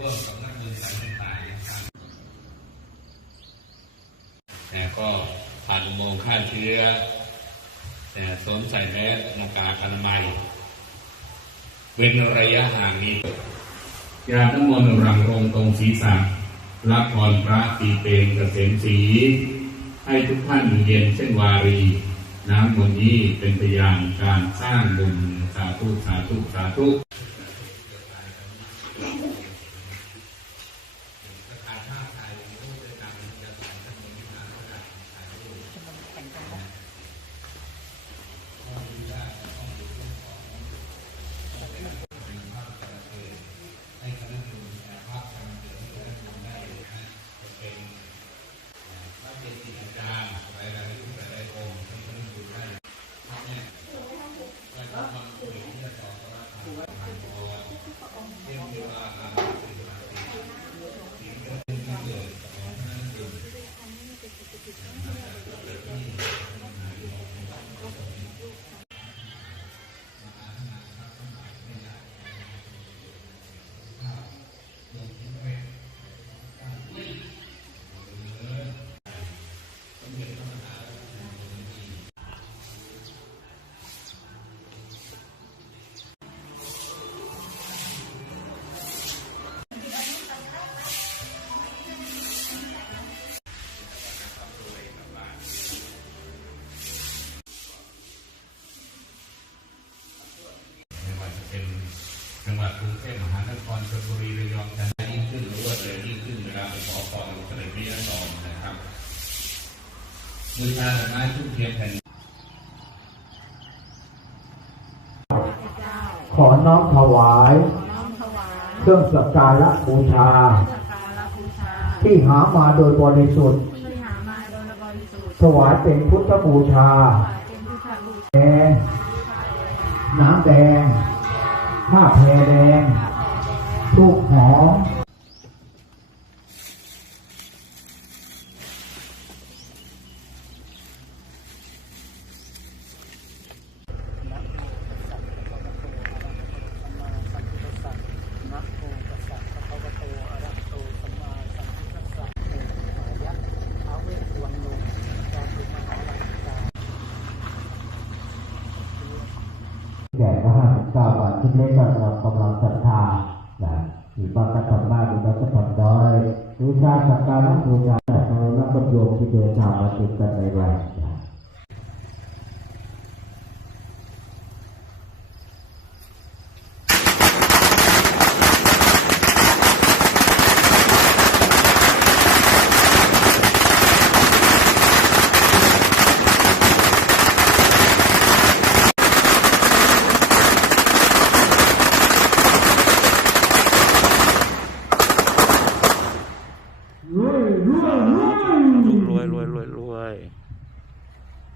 ร่วมกับนักบุญสายเมตตานะครับแต่ก็ผ่านอุโมงค์ฆ่าเชื้อ แต่สวมใส่แมสหน้ากากอนามัยเว้นระยะห่างนี้ยาทั้งมนต์รังรงตรงศีรษะรับพรพระตีเปงเกษมศรีให้ทุกท่านเย็นเช่นวารี น้ำมนต์นี้เป็นพยานการสร้างบุญสาธุสาธุสาธุ ทพมหานครชลบุรีระยองจันทร์ยิ่งขึ้นรวดเร็วยิ่งขึ้นเวลาไปขอพรเสด็จพระยาตอมนะครับบูชาดอกไม้ทุกเทียนแผ่นขอน้อมถวายน้อมถวาย เครื่องสักการะบูชา ที่หามาโดยบริสุทธิ์ถวายเป็นพุทธบูชาถวายเป็นพุทธบูชาแดงน้ำแดง ผ้าแพรแดงทูกหอมแก่ก็ห้าสิบเก้า วันที่เล็กก็เรากำลังศรัทธานะมีบางกรทำมากมีบางกรทำน้อยรู้ชาสักการะบูชาแต่เรารับประโยชน์ที่เดินทางมาติดกันในวันนะ รวยรวยรวยรวย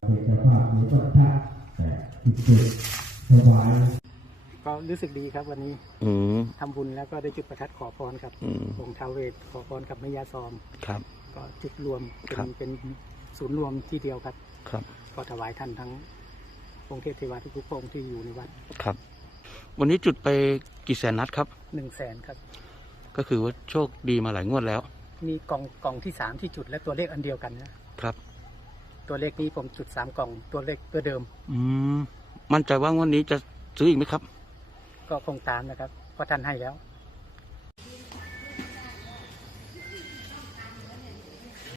เป็นสภาพนี้ก็ทักแต่ที่สุดถวายก็รู้สึกดีครับวันนี้อืมทำบุญแล้วก็ได้จุดประทัดขอพรกับอืม องค์ท้าวเวทขอพรกับแม่ยาซอม ครับ ก็จุดรวมเป็ครันบเป็นศูนย์รวมที่เดียวครับ ครับก็ถวายท่านทั้งองค์เทพเทวาทุกๆองค์ที่อยู่ในวัดครับ วันนี้จุดไปกี่แสนนัดครับ หนึ่งแสนครับ ก็คือว่าโชคดีมาหลายงวดแล้วมีกล่องกล่องที่สามที่จุดและตัวเลขอันเดียวกันนะครับ ตัวเลขนี้ผมจุดสามกล่องตัวเลขตัวเดิม อืมมั่นใจว่างวดนี้จะซื้ออีกไหมครับ ก็คงตามนะครับเพราะท่านให้แล้ว